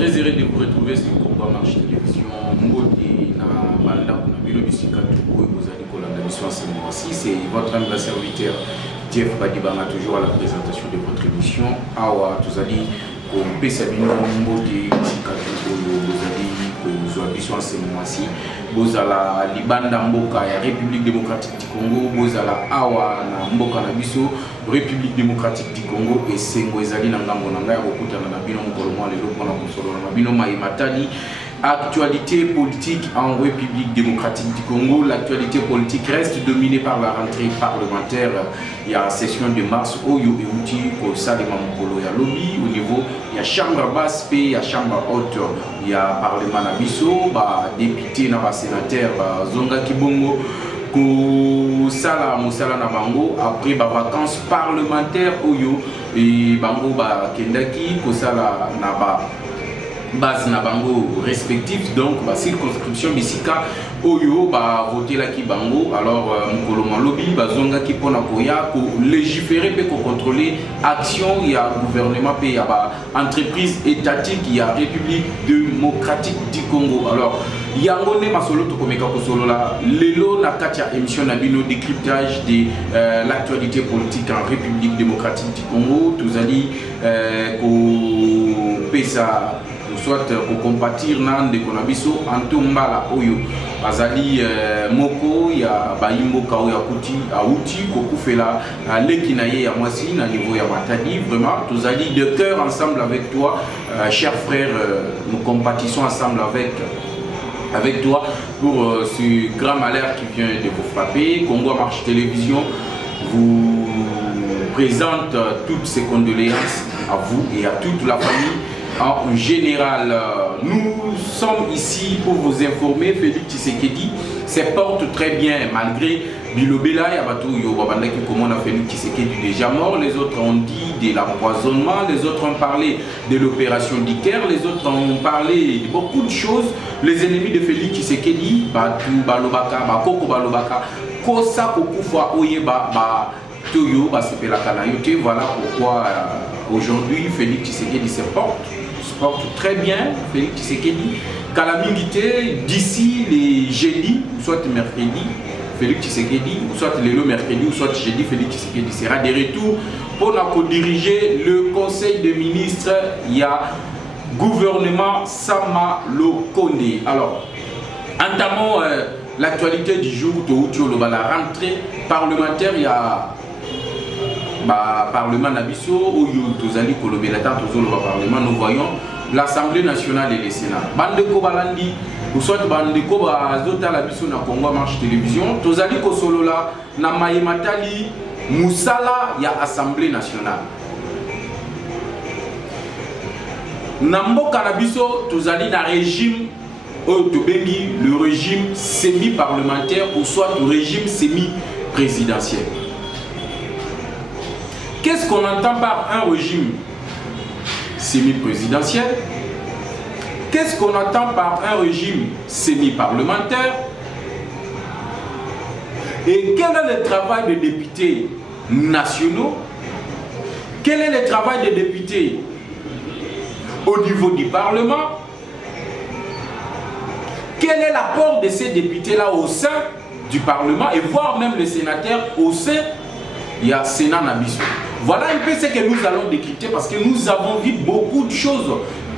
Très heureux de vous retrouver sur Combat Marche Télévision. Mboti na Banda na Bilo Bisika Tuko et vous allez coller la mission ce mois-ci. C'est votre ami serviteur Jeff Badibanga, toujours à la présentation de votre émission. Awa, tous allez comme Pesabino Mboti Bisika Tuko, vous allez que vous mission ce mois-ci. Vous allez Libanda Mboka et République démocratique du Congo. Vous allez Awa na Mboka na Biso. République démocratique du Congo et Sengo ezali na ngambo na ngai okutana na bino mokolo mwa lelo pona kosolola na bino matadi actualité politique en République démocratique du Congo. L'actualité politique reste dominée par la rentrée parlementaire. Il y a la session de mars Oyo et Outi au Salema Mokolo ya lobby au niveau il y a chambre basse et il y a chambre haute. Il y a parlement na biso ba député na ba sénateur ba zonga kibongo sala musala na bango après ba vacances parlementaires oyo et bango ba kendaki ko sala na ba base na bango respectifs donc ba circonscription bisika oyo ba voter la ki bango alors mukolo malobi bazonga ki pona koya ko légiférer pe ko contrôler action ya gouvernement pe ya ba entreprise étatique ya République démocratique du Congo. Alors yango ne masolo to komeka ko solo la lelo na katia émission na bino décryptage de l'actualité politique en République démocratique du Congo. Tous allez ko pesa soit pour compatir nan de konabiso antombala oyo bazali moko ya baimbo kao ya kuti auti ko kufela leki na ye ya mwasi na niveau ya matadi. Vraiment tous allez de cœur ensemble avec toi chers frères, nous compatissons ensemble avec toi pour ce grand malheur qui vient de vous frapper. Congo Marche Télévision vous présente toutes ses condoléances à vous et à toute la famille. En général, nous sommes ici pour vous informer. Félix Tshisekedi se porte très bien malgré Bilobela et Abatou Yobabanda qui commande à Félix Tshisekedi déjà mort. Les autres ont dit de l'empoisonnement, les autres ont parlé de l'opération d'Iker, les autres ont parlé de beaucoup de choses. Les ennemis de Félix Tshisekedi, Batou Balobaka, Bakoko Balobaka, Kosa Kokufa Oyeba, Toyo, Basepela Kanayote. Voilà pourquoi aujourd'hui Félix Tshisekedi se porte très bien. Félix Tshisekedi calamité d'ici les jeudis ou soit mercredi Félix Tshisekedi ou soit le mercredi ou soit jeudi Félix Tshisekedi sera de retour pour diriger le conseil des ministres. Il y a gouvernement Sama Lokonde. Alors entamons l'actualité du jour de la rentrée parlementaire. Il y a Parlement Nabiso, Oyo Tozali Kolobelata Tozolo Parlement, nous voyons l'Assemblée nationale et le Sénat. Bandeko Balandi, ou soit Bandeko Bazota Labiso na Congo Marche Télévision, Tozali Kosolola, na Mayematali, Moussala, ya Assemblée nationale. Nambo Kanabiso, Tozali na régime, Otobengi, le régime semi-parlementaire ou soit le régime semi-présidentiel. Qu'est-ce qu'on entend par un régime semi-présidentiel? Qu'est-ce qu'on entend par un régime semi-parlementaire? Et quel est le travail des députés nationaux? Quel est le travail des députés au niveau du Parlement? Quel est l'apport de ces députés-là au sein du Parlement et voire même les sénateurs au sein du Sénat Nabiso? Voilà un peu ce que nous allons décrypter parce que nous avons vu beaucoup de choses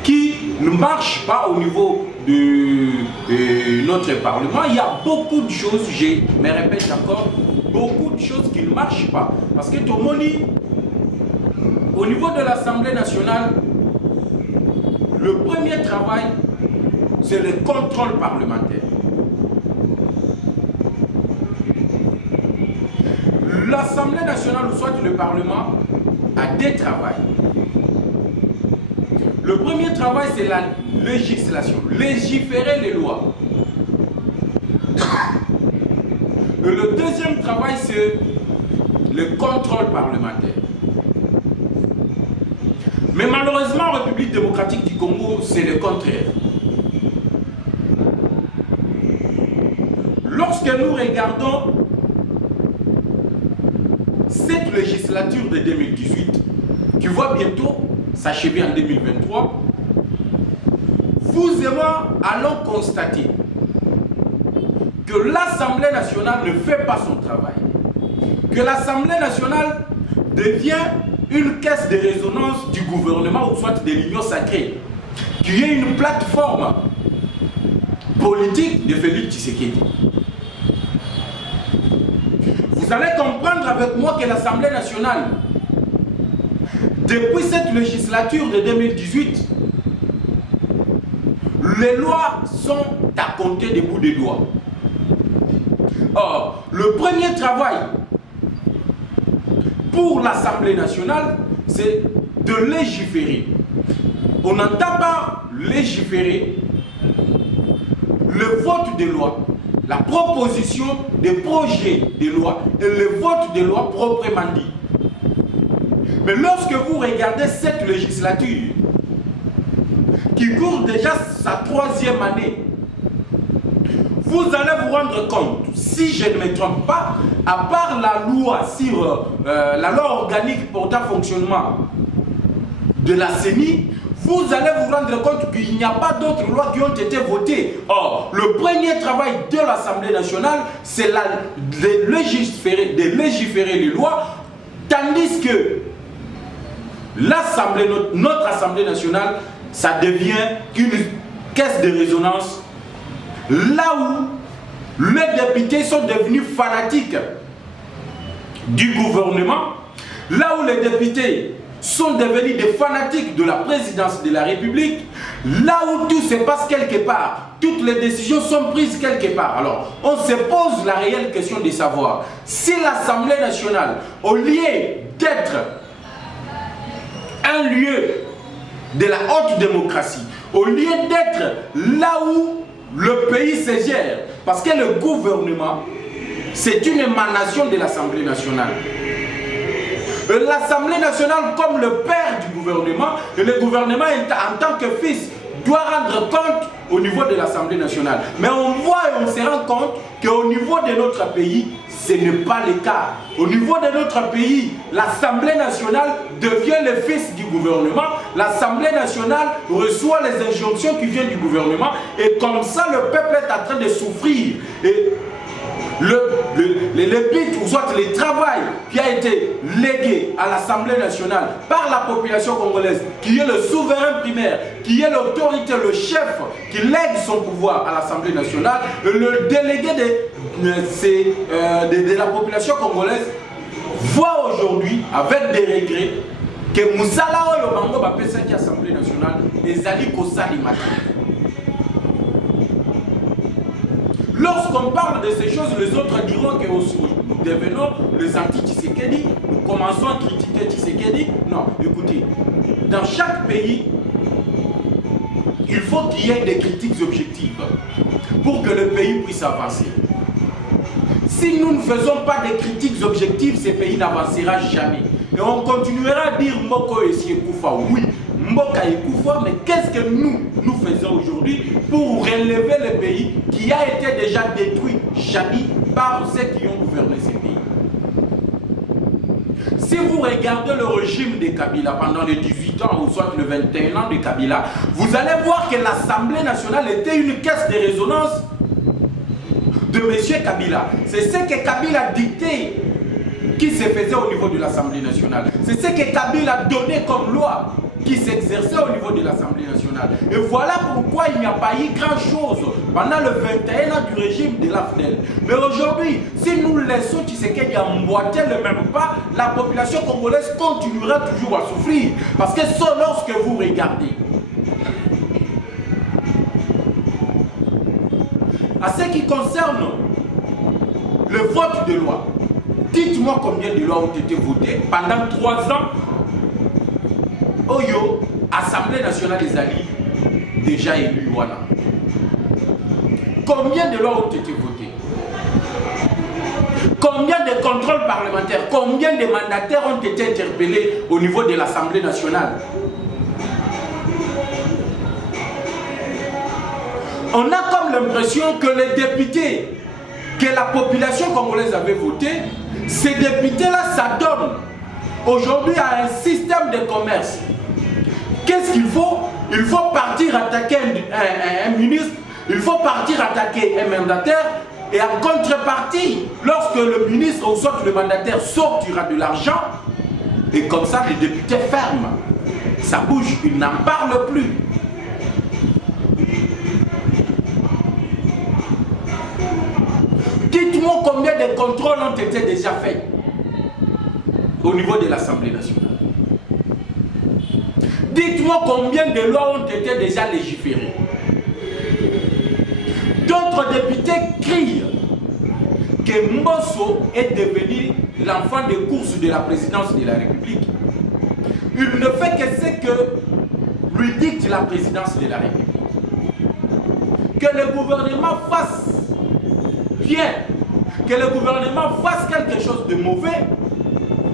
qui ne marchent pas au niveau de notre Parlement. Il y a beaucoup de choses, je me répète encore, beaucoup de choses qui ne marchent pas. Parce que tout le monde, au niveau de l'Assemblée nationale, le premier travail, c'est le contrôle parlementaire. L'Assemblée nationale ou soit le Parlement a deux travails. Le premier travail, c'est la législation, légiférer les lois. Et le deuxième travail, c'est le contrôle parlementaire. Mais malheureusement, en République démocratique du Congo, c'est le contraire. Lorsque nous regardons cette législature de 2018, qui va bientôt s'achever en 2023, vous et moi allons constater que l'Assemblée nationale ne fait pas son travail, que l'Assemblée nationale devient une caisse de résonance du gouvernement ou soit de l'Union sacrée, qui est une plateforme politique de Félix Tshisekedi. Vous allez comprendre avec moi que l'Assemblée nationale, depuis cette législature de 2018, les lois sont à compter des bouts de doigts. Or, le premier travail pour l'Assemblée nationale, c'est de légiférer. On n'entend pas légiférer le vote des lois, la proposition des projets de loi et le vote des lois proprement dit. Mais lorsque vous regardez cette législature, qui court déjà sa 3e année, vous allez vous rendre compte, si je ne me trompe pas, à part la loi sur la loi organique portant fonctionnement de la CENI, vous allez vous rendre compte qu'il n'y a pas d'autres lois qui ont été votées. Or, le premier travail de l'Assemblée nationale, c'est de légiférer les lois, tandis que notre Assemblée nationale, ça devient une caisse de résonance, là où les députés sont devenus fanatiques du gouvernement, là où les députés sont devenus des fanatiques de la présidence de la République, là où tout se passe quelque part, toutes les décisions sont prises quelque part. Alors, on se pose la réelle question de savoir si l'Assemblée nationale, au lieu d'être un lieu de la haute démocratie, au lieu d'être là où le pays se gère, parce que le gouvernement, c'est une émanation de l'Assemblée nationale. L'Assemblée nationale, comme le père du gouvernement, et le gouvernement en tant que fils, doit rendre compte au niveau de l'Assemblée nationale. Mais on voit et on se rend compte qu'au niveau de notre pays, ce n'est pas le cas. Au niveau de notre pays, l'Assemblée nationale devient le fils du gouvernement. L'Assemblée nationale reçoit les injonctions qui viennent du gouvernement. Et comme ça, le peuple est en train de souffrir. Et le but, ou soit le travail qui a été légué à l'Assemblée nationale par la population congolaise, qui est le souverain primaire, qui est l'autorité, le chef, qui lègue son pouvoir à l'Assemblée nationale, le délégué de la population congolaise voit aujourd'hui, avec des regrets, que Moussala Oyo Bango Bapesa qui Assemblée nationale est allé au Salimata. Lorsqu'on parle de ces choses, les autres diront que nous devenons les anti-Tshisekedi, nous commençons à critiquer Tshisekedi. Non, écoutez, dans chaque pays, il faut qu'il y ait des critiques objectives pour que le pays puisse avancer. Si nous ne faisons pas des critiques objectives, ce pays n'avancera jamais. Et on continuera à dire Mboko et Siekoufa, oui, Mboka et Koufa, mais qu'est-ce que nous faisons aujourd'hui pour relever le pays qui a été déjà détruit, jadis, par ceux qui ont gouverné ce pays? Si vous regardez le régime de Kabila pendant les 18 ans ou soit le 21 ans de Kabila, vous allez voir que l'Assemblée nationale était une caisse de résonance de M. Kabila. C'est ce que Kabila dictait qui se faisait au niveau de l'Assemblée nationale. C'est ce que Kabila donnait comme loi qui s'exerçait au niveau de l'Assemblée nationale. Et voilà pourquoi il n'y a pas eu grand-chose pendant le 21 ans du régime de l'AFNEL. Mais aujourd'hui, si nous laissons Tshisekedi emboîter le même pas, la population congolaise continuera toujours à souffrir. Parce que lorsque vous regardez, à ce qui concerne le vote de loi, dites-moi combien de lois ont été votées pendant 3 ans. Oyo, Assemblée nationale des alliés, déjà élue, voilà. Combien de lois ont été votées? Combien de contrôles parlementaires? Combien de mandataires ont été interpellés au niveau de l'Assemblée nationale? On a comme l'impression que les députés que la population congolaise avait votés, ces députés-là s'adonnent aujourd'hui à un système de commerce. Qu'est-ce qu'il faut? il faut partir attaquer un ministre, il faut partir attaquer un mandataire, et en contrepartie, lorsque le ministre ou soit le mandataire sortira de l'argent, et comme ça les députés ferment sa bouche, ils n'en parlent plus. Dites-moi combien de contrôles ont été déjà faits au niveau de l'Assemblée nationale. Dites-moi combien de lois ont été déjà légiférées. D'autres députés crient que Mbosso est devenu l'enfant de course de la présidence de la République. Il ne fait que ce que lui dicte la présidence de la République. Que le gouvernement fasse bien, que le gouvernement fasse quelque chose de mauvais,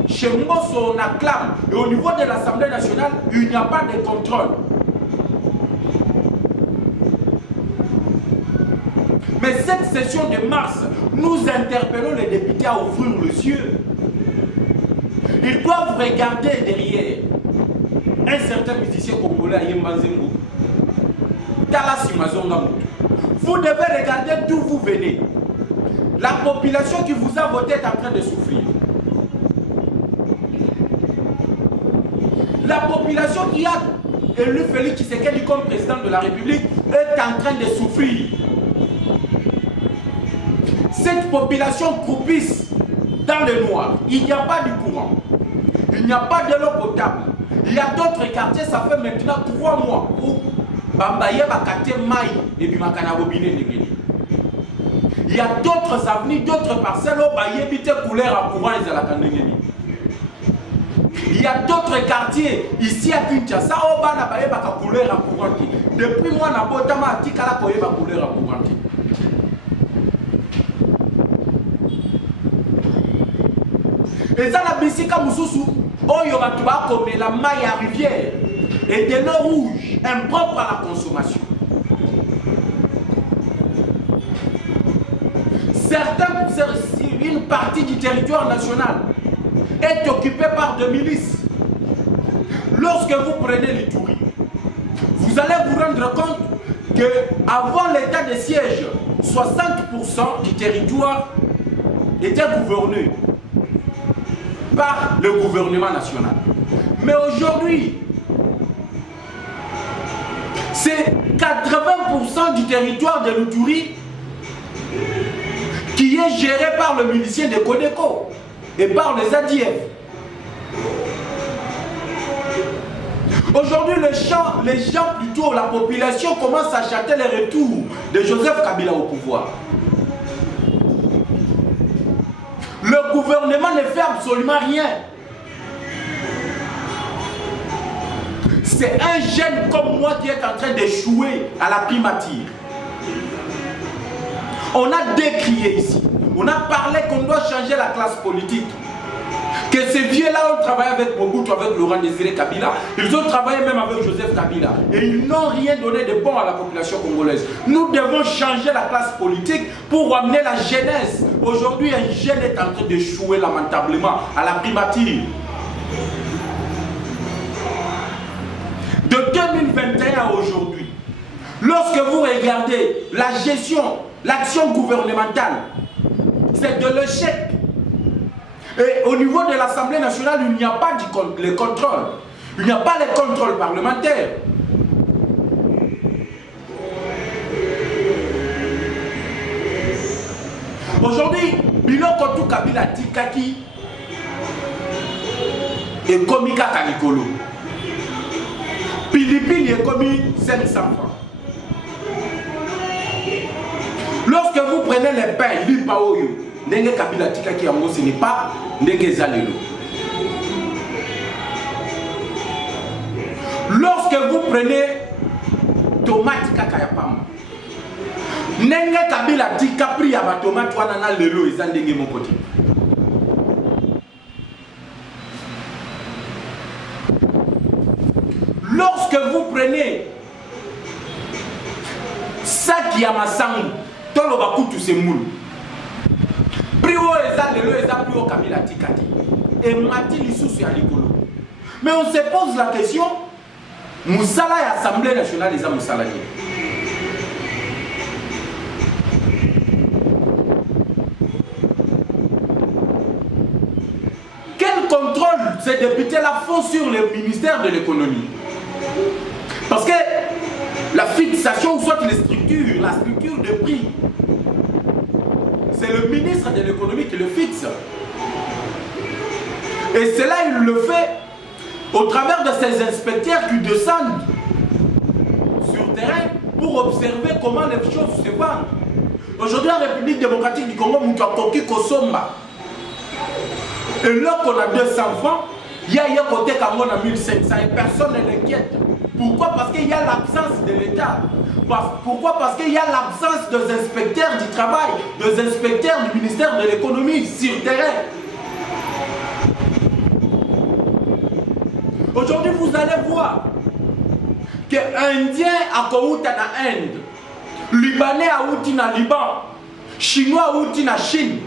chez Mbosso on acclame. Et au niveau de l'Assemblée nationale, il n'y a pas de contrôle. Mais cette session de mars, nous interpellons les députés à ouvrir les yeux. Ils doivent regarder derrière un certain musicien congolais à Yembanzengo, Talassi Mazonga Moutou. Vous devez regarder d'où vous venez. La population qui vous a voté est en train de souffrir. La population qui a élu Félix Tshisekedi comme président de la République est en train de souffrir. Cette population croupisse dans le noir. Il n'y a pas de courant. Il n'y a pas de l'eau potable. Il y a d'autres quartiers, ça fait maintenant 3 mois où Bambaye Bakate Maï et Bimakana Bobine Negeni. Il y a d'autres avenues, d'autres parcelles où Baye Bite couleur à courant et à la Kandengeni. Il y a d'autres quartiers ici à Kinshasa où Baye Baka couleur à courant. Depuis moi, na Botama Tikala Koye Baka couleur à courant. Et ça, la bisika Moussoussou, Oyo Batuba comme la maille à rivière et de l'eau rouge, impropre à la consommation. Une partie du territoire national est occupée par des milices. Lorsque vous prenez les touris, vous allez vous rendre compte qu'avant l'état de siège, 60% du territoire était gouverné par le gouvernement national. Mais aujourd'hui, c'est 80% du territoire de l'Outouri qui est géré par le milicien de Codeco et par les ADF. Aujourd'hui, les gens plutôt, la population commence à chanter les retours de Joseph Kabila au pouvoir. Le gouvernement ne fait absolument rien. C'est un jeune comme moi qui est en train d'échouer à la primature. On a décrié ici. On a parlé qu'on doit changer la classe politique. Que ces vieux-là ont travaillé avec Mobutu, avec Laurent Désiré Kabila. Ils ont travaillé même avec Joseph Kabila. Et ils n'ont rien donné de bon à la population congolaise. Nous devons changer la classe politique pour amener la jeunesse. Aujourd'hui, un jeune est en train d'échouer lamentablement à la primature. De 2021 à aujourd'hui, lorsque vous regardez la gestion, l'action gouvernementale, c'est de l'échec. Et au niveau de l'Assemblée nationale, il n'y a pas le contrôle. Il n'y a pas les contrôles parlementaires. Aujourd'hui, Biloko tout Kabila Tikaki et Komika Kanikolo. Pilipili est commis 500 francs. Lorsque vous prenez les pains, l'Ipaoyo, Nenge Kabila Tikaki Yango, ce n'est pas Nenge Zalelo. Lorsque vous prenez tomate Kakayapam, Nenge Kabila Tikapri Yaba tomate Wanana Lelo et Zandenge Mokoti. Lorsque vous prenez Saki Yamasangu, Toloba Kutu Semoulou, Prio Eza Lelo Eza Prio Kabila Tikati, et Mati Lissousu Yalikolo. Mais on se pose la question, Moussala et l'Assemblée nationale, ils ont Moussala. Quel contrôle ces députés-là font sur le ministère de l'économie? Parce que la fixation, ou soit les structures, la structure de prix, c'est le ministre de l'économie qui le fixe. Et cela, il le fait au travers de ces inspecteurs qui descendent sur terrain pour observer comment les choses se vendent. Aujourd'hui, en République démocratique du Congo, Moutakoki Kosomba. Et là qu'on a 200 francs, il y a un côté comme on a 1500 et personne ne l'inquiète. Pourquoi? Parce qu'il y a l'absence de l'État. Pourquoi? Parce qu'il y a l'absence des inspecteurs du travail, des inspecteurs du ministère de l'économie sur terrain. Aujourd'hui, vous allez voir qu'un Indien a Kouta na Inde, Libanais a outi na Liban, Chinois a outi na Chine.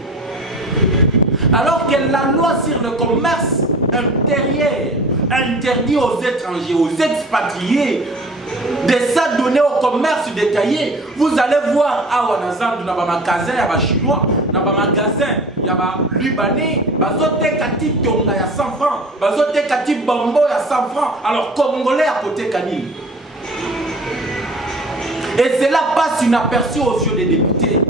Alors que la loi sur le commerce intérieur interdit aux étrangers, aux expatriés de s'adonner au commerce détaillé. Vous allez voir à Wanazan, dans un magasin, il y a des Chinois, dans un magasin, il y a des Libanais, bazote kati tonga, il y a 100 francs, bazote kati bambo, il y a 100 francs. Alors, Congolais à côté Kanil. Et cela passe inaperçu aux yeux des députés.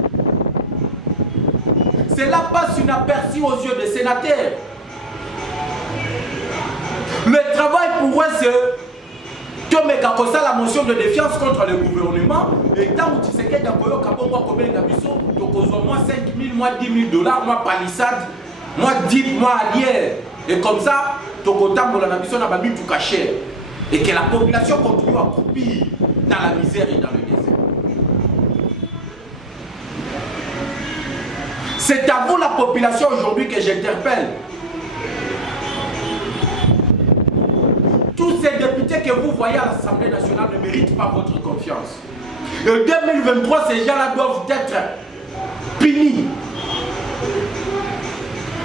Cela passe inaperçu aux yeux des sénateurs. Le travail pour eux, c'est que la motion de défiance contre le gouvernement. Et tant que tu sais qu'il y a combien d'habitants, donc moi 5 000, moi 10 000 $, moi palissade, moi 10, moi allière. Et comme ça, tu as tout caché. Et que la population continue à croupir dans la misère et dans le désert. C'est à vous la population aujourd'hui que j'interpelle. Tous ces députés que vous voyez à l'Assemblée nationale ne méritent pas votre confiance. Et 2023, ces gens-là doivent être punis.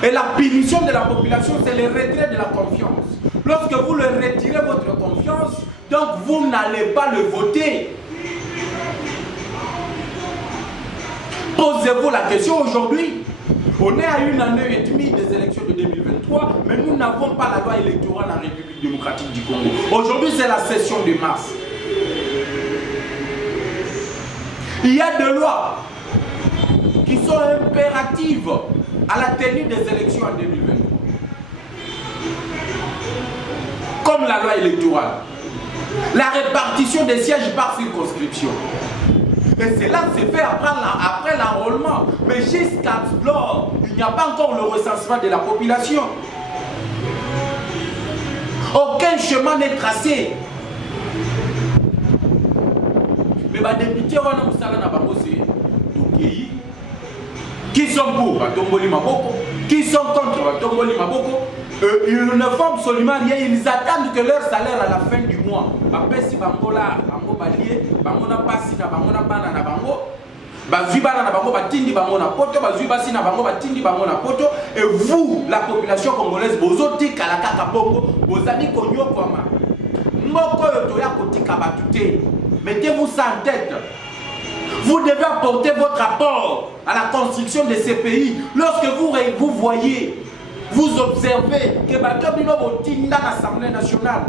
Et la punition de la population, c'est le retrait de la confiance. Lorsque vous leur retirez votre confiance, donc vous n'allez pas le voter. Posez-vous la question aujourd'hui. On est à une année et demie des élections de 2023, mais nous n'avons pas la loi électorale en République démocratique du Congo. Aujourd'hui, c'est la session de mars. Il y a des lois qui sont impératives à la tenue des élections en 2023. Comme la loi électorale. La répartition des sièges par circonscription. Et cela s'est fait après l'enrôlement. Mais jusqu'à lors, il n'y a pas encore le recensement de la population. Aucun chemin n'est tracé. Mais les députés, qui sont pour Tomboli Maboko, qui sont contre Tomboli Maboko, ils ne font absolument rien. Ils attendent que leur salaire à la fin du mois. Si bangola, bango balié, bango na pasi na bango na bana na bango, bazui bana na bango batindi bango na poto, bazui basi na bango batindi bango na poto. Et vous, la population congolaise, bozoti kalaka bongo, bozali konyo kwama. Moko yotoya kotika batute. Mettez-vous ça en tête. Vous devez apporter votre apport à la construction de ces pays. Lorsque vous voyez, vous observez que Batomino Botinda l'Assemblée nationale,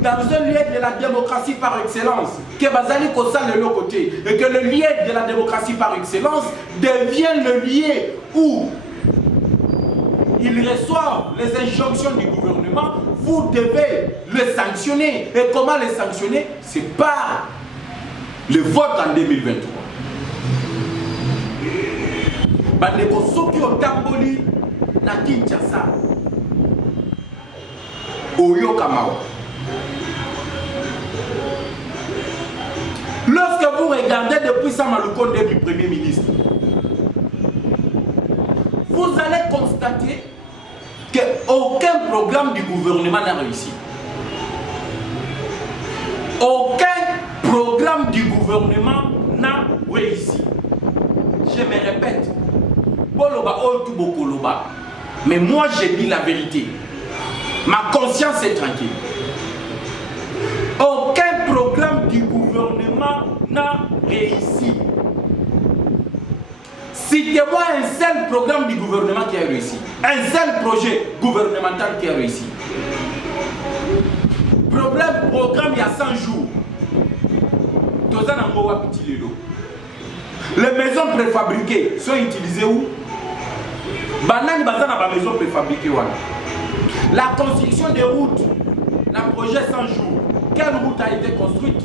dans un lieu de la démocratie par excellence, que Bazali Kosa de l'autre côté, et que le lieu de la démocratie par excellence devient le lieu où ils reçoivent les injonctions du gouvernement, vous devez le sanctionner. Et comment le sanctionner? C'est par le vote en 2023. Bandeko soki otamboli na Kinshasa Oyo Kamao. Lorsque vous regardez depuis Samaloukonde du Premier ministre, vous allez constater qu'aucun programme du gouvernement n'a réussi. Aucun programme du gouvernement n'a réussi. Je me répète, mais moi j'ai dit la vérité. Ma conscience est tranquille. Citez-moi un seul programme du gouvernement qui a réussi. Un seul projet gouvernemental qui a réussi. Programme il y a 100 jours. Les maisons préfabriquées sont utilisées où? Banane bazana ba maison préfabriquée. La construction des routes, le projet 100 jours. Quelle route a été construite?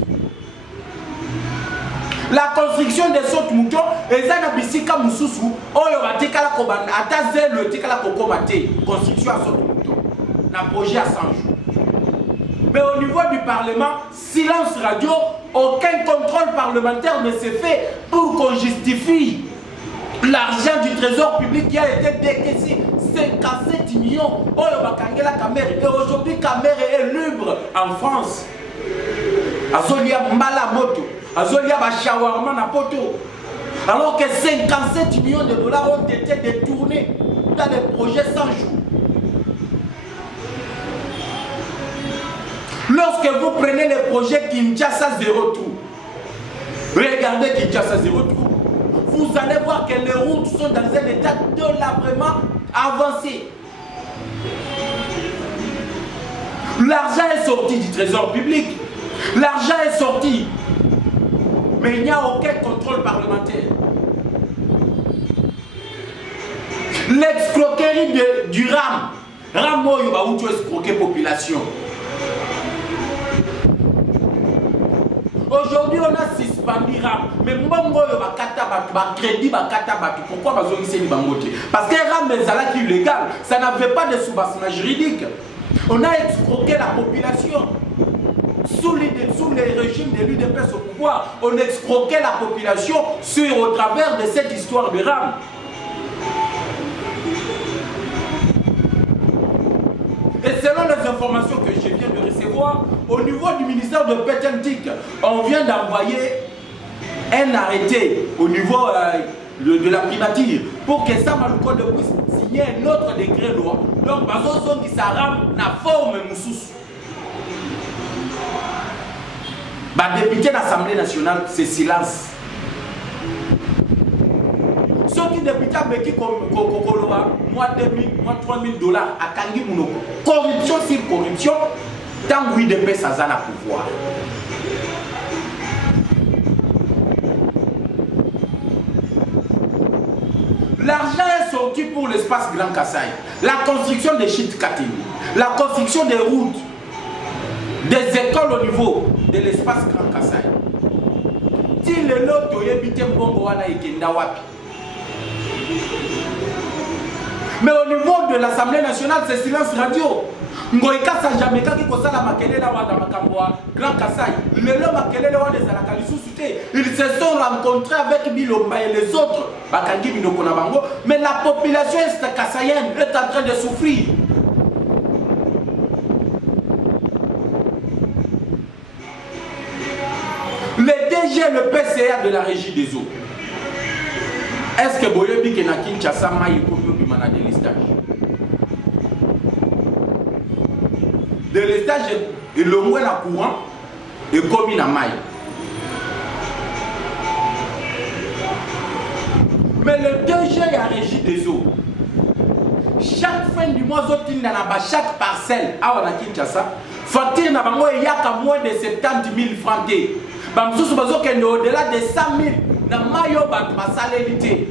La construction des autres moutons, et ça n'a bisika mususu, oyo batikala kobanda, ataze le tikala kokomate, construction à autres moutons. Le projet à 100 jours. Mais au niveau du Parlement, silence radio, aucun contrôle parlementaire ne s'est fait pour qu'on justifie l'argent du trésor public qui a été décaissé, 57 millions. Oyo bakangela Kamere, et aujourd'hui Kamere est libre en France. Azolia mbala moto. Azolia ba shawarma na poto. Alors que 57 millions de dollars ont été détournés dans les projets 100 jours. Lorsque vous prenez les projets Kinshasa 0 tour, regardez Kinshasa 0 tour, vous allez voir que les routes sont dans un état délabrement avancé. L'argent est sorti du trésor public. L'argent est sorti. Mais il n'y a aucun contrôle parlementaire. L'escroquerie du RAM. RAM, où tu escroquer population. Aujourd'hui, on a suspendu RAM. Mais mbongo crédit pourquoi parce que RAM est illégal. Ça n'avait pas de soubassement juridique. On a escroqué la population. Sous les régimes de l'UDPS au pouvoir, on escroquait la population au travers de cette histoire de RAM. Et selon les informations que je viens de recevoir, au niveau du ministère de Pétentique, on vient d'envoyer un arrêté au niveau de la primature pour que Samalouko puisse signer un autre décret loi. Donc, Bazozon qui s'arrame na forme moussous. Député de l'Assemblée nationale, c'est silence. Ceux qui députés avec qui moi 2000, moi 3000 dollars à Kangi Mounoko. Corruption sur corruption, tant que l'UDP ça a le pouvoir. L'argent est sorti pour l'espace Grand Kassai. La construction des chutes Katini, la construction des routes, des écoles au niveau de l'espace Grand Kassai. Si le lot est mbongo wana ikenda wapi. Mais au niveau de l'Assemblée nationale, c'est silence radio. Ngoïka Sanjameka qui cause la makelele wa makamboa Grand Kassai. Le lot makelele wa des alakali sous-souté. Ils se sont rencontrés avec Bilomba et les autres. Bakangi Binoko na bango. Mais la population est-kassaïenne est en train de souffrir. Le DG, le PCA de la régie des eaux. Est-ce que Boyebi Kenakin Tchassama y peut mana de l'estage? De l'estage, il le moins à courant et comme il a maille. Mais le DG a régie des eaux. Chaque fin du mois, chaque parcelle, à Kinshasa, facture n'a pas moins de 70 000 francs. Au-delà de 100 000, na mayo basalélité.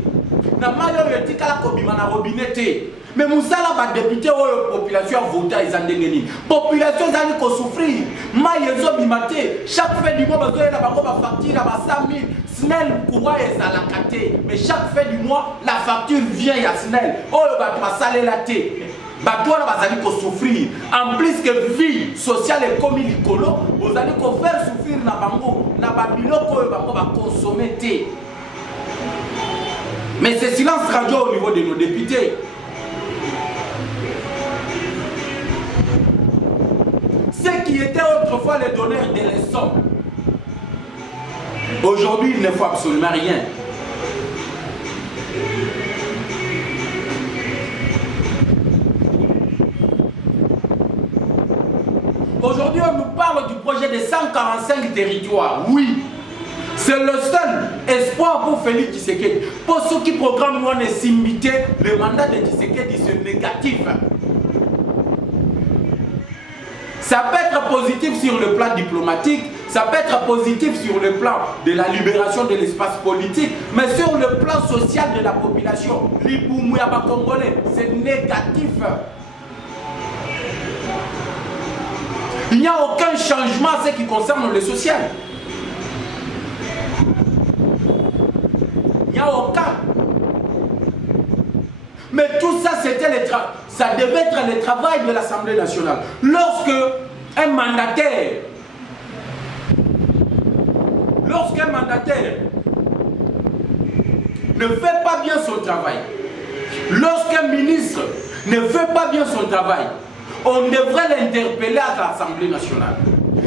Na mayo yotikala kobima na robinet. Mais musala ba député ou population a voté ils en dengeni. Population zali ko souffrir. Mayo zo bimate. Chaque fin du mois bazo la bango ba facture ba 100 000. Snell courant ezalakate. Mais chaque fin du mois la facture vient ya Snell. Oyo ba basalélité. Batouana bazali ko souffrir. En plus que vie sociale et comme l'icolo, vous allez ko faire souffrir na bango, na babiloko oyo bango ba consommer té. Mais c'est silence radio au niveau de nos députés. Ceux qui étaient autrefois les donneurs de leçons, aujourd'hui il ne faut absolument rien. Aujourd'hui, on nous parle du projet de 145 territoires. Oui, C'est le seul espoir pour Félix Tshisekedi. Pour ceux qui programment, on est simité, le mandat de Tshisekedi c'est négatif. Ça peut être positif sur le plan diplomatique, ça peut être positif sur le plan de la libération de l'espace politique, mais sur le plan social de la population, l'Iboumouaba congolais, c'est négatif. Il n'y a aucun changement à ce qui concerne le social. Il n'y a aucun. Mais tout ça, ça devait être le travail de l'Assemblée nationale. Lorsque un mandataire ne fait pas bien son travail, lorsqu'un ministre ne fait pas bien son travail, on devrait l'interpeller à l'Assemblée nationale.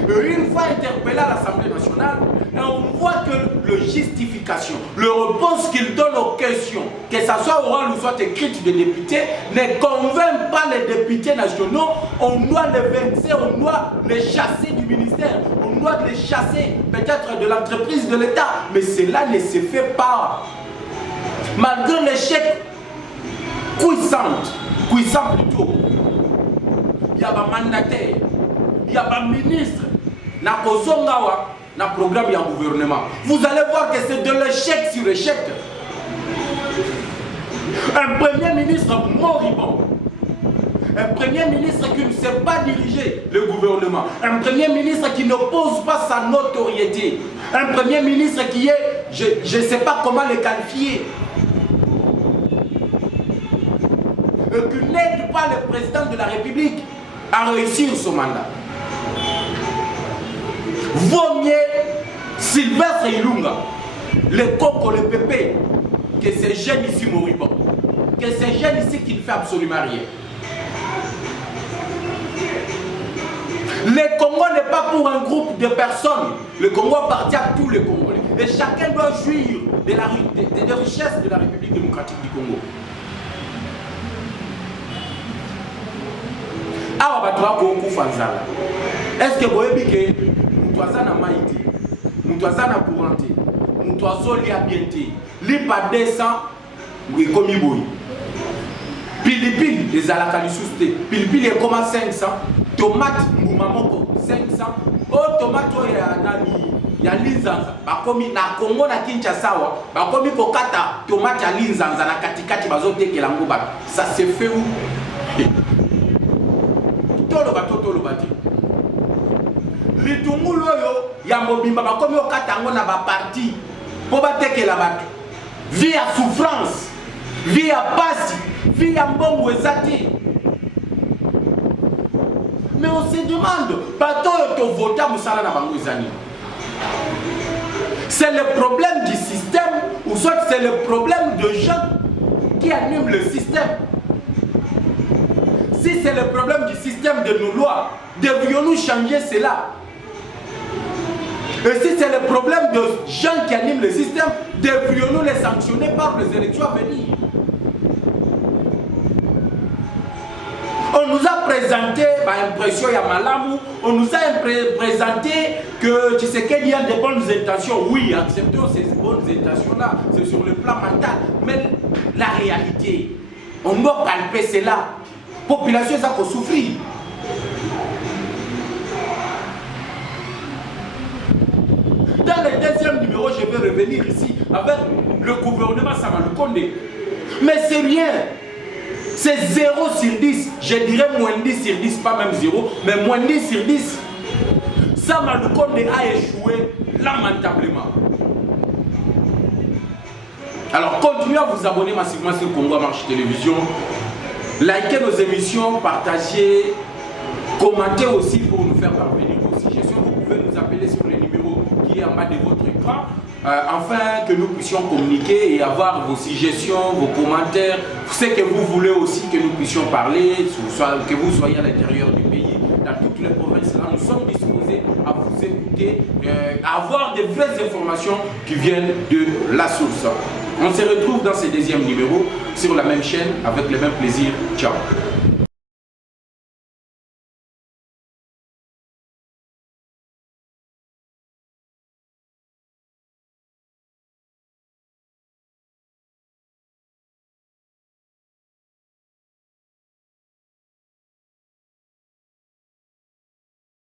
Et une fois interpellé à l'Assemblée nationale, on voit que le justification, le réponse qu'il donne aux questions, que ce soit oral ou soit écrite des députés, ne convainc pas les députés nationaux. On doit les vaincre, on doit les chasser du ministère, on doit les chasser peut-être de l'entreprise de l'État. Mais cela ne se fait pas. Malgré l'échec puissant plutôt, il y a un mandataire, il y a un ministre, na kozongawa na programme et gouvernement. Vous allez voir que c'est de l'échec sur échec. Un premier ministre moribond, un premier ministre qui ne sait pas diriger le gouvernement, un premier ministre qui n'oppose pas sa notoriété, un premier ministre qui est, je ne sais pas comment le qualifier, et qui n'aide pas le président de la République à réussir son mandat. Vaut mieux Sylvestre Ilunga, le coco, le pépé, que ces jeunes ici moribonds, que ces jeunes ici qui ne font absolument rien. Le Congo n'est pas pour un groupe de personnes. Le Congo appartient à tous les Congolais. Et chacun doit jouir des richesses de la République démocratique du Congo. Est-ce que vous avez dit que nous avons maïti, nous avons couranté, nous avons liabienté, les pas descend, oui, comme il bouille. Pilipili, les alakalisouste, pilipili est comme 500, tomate, moumamoko, 500, oh, tomate, il y a l'inzanza, bakomi na Congo na Kinshasa, bakomi kokata, tomate à l'inzanza, na katikati, bazote ke la ngouba. Ça se fait où? Tolo bati. Litungulu yo ya mobimba bakomi okata ngo na ba parti po batekela bato via souffrance, via pasi, via mbongo ezati. Mais on se demande bato to vota musala na bango ezani. C'est le problème du système ou soit c'est le problème de gens qui animent le système. Si c'est le problème du système de nos lois, devrions-nous changer cela? Et si c'est le problème de gens qui animent le système, devrions-nous les sanctionner par les élections à venir? On nous a présenté, par impression Yamalamu, on nous a présenté que Tshisekedi a de bonnes intentions. Oui, acceptons ces bonnes intentions-là, c'est sur le plan mental. Mais la réalité, on doit palper cela. La population ça peut souffrir. Dans le deuxième numéro, je vais revenir ici avec le gouvernement Samalukonde. Mais c'est rien. C'est 0 sur 10. Je dirais moins 10 sur 10, pas même 0, mais moins 10 sur 10. Samalukonde a échoué lamentablement. Alors continuez à vous abonner massivement sur Congo Marche Télévision. Likez nos émissions, partagez, commentez aussi pour nous faire parvenir vos suggestions. Vous pouvez nous appeler sur le numéro qui est en bas de votre écran afin que nous puissions communiquer et avoir vos suggestions, vos commentaires, ce que vous voulez aussi que nous puissions parler, que vous soyez à l'intérieur du pays, dans toutes les provinces. Là, nous sommes disposés à vous écouter, à avoir de vraies informations qui viennent de la source. On se retrouve dans ce deuxième numéro sur la même chaîne avec le même plaisir. Ciao.